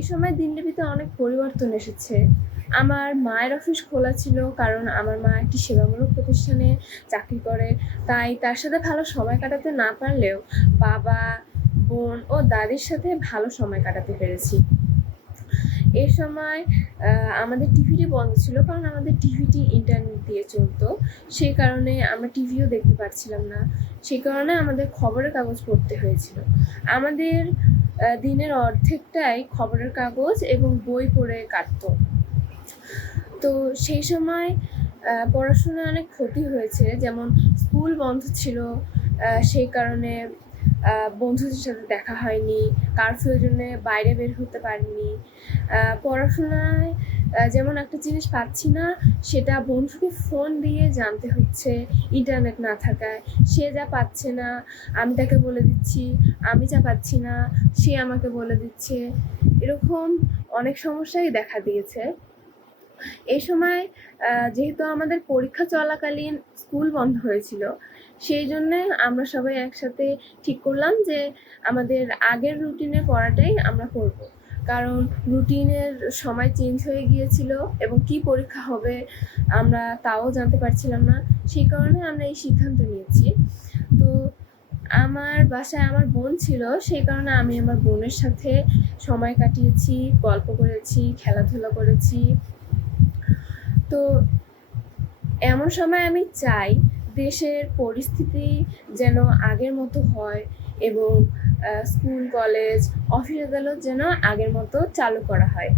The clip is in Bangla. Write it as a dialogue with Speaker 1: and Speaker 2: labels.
Speaker 1: এই সময় দিনলিপিতে অনেক পরিবর্তন এসেছে। আমার মায়ের অফিস খোলা ছিল কারণ আমার মা একটি সেবামূলক প্রতিষ্ঠানে চাকরি করে। তাই তার সাথে ভালো সময় কাটাতে না পারলেও বাবা, বোন ও দাদির সাথে ভালো সময় কাটাতে পেরেছি। এ সময় আমাদের টিভিটি বন্ধ ছিল কারণ আমাদের টিভিটি ইন্টারনেট দিয়ে চলতো। সেই কারণে আমরা টিভিও দেখতে পারছিলাম না। সেই কারণে আমাদের খবরের কাগজ পড়তে হয়েছিল। আমাদের দিনের অর্ধেকটাই খবরের কাগজ এবং বই পড়ে কাটত। তো সেই সময় পড়াশোনা অনেক ক্ষতি হয়েছে। যেমন স্কুল বন্ধ ছিল সেই কারণে বন্ধুদের সাথে দেখা হয়নি কারফিউর জন্য বাইরে বের হতে পারিনি। পড়াশোনায় যেমন একটা জিনিস পাচ্ছি না, সেটা বন্ধুকে ফোন দিয়ে জানতে হচ্ছে ইন্টারনেট না থাকায়। সে যা পাচ্ছে না, আমি তাকে বলে দিচ্ছি, আমি যা পাচ্ছি না, সে আমাকে বলে দিচ্ছে। এরকম অনেক সমস্যাই দেখা দিয়েছে। এই সময় যেহেতু আমাদের পরীক্ষা চলাকালীন স্কুল বন্ধ হয়েছিল, সেই জন্যে আমরা সবাই একসাথে ঠিক করলাম যে আমাদের আগের রুটিনে পড়াটাই আমরা করব। কারণ রুটিনের সময় চেঞ্জ হয়ে গিয়েছিল এবং কি পরীক্ষা হবে আমরা তাও জানতে পারছিলাম না। সেই কারণে আমরা এই সিদ্ধান্ত নিয়েছি। তো আমার বাসায় আমার বোন ছিল, সেই কারণে আমি আমার বোনের সাথে সময় কাটিয়েছি, গল্প করেছি, খেলাধুলা করেছি। তো এমন সময় আমি চাই দেশের পরিস্থিতি যেন আগের মতো হয় এবং স্কুল কলেজ অফিস আদালত যেন আগের মতো চালু করা হয়।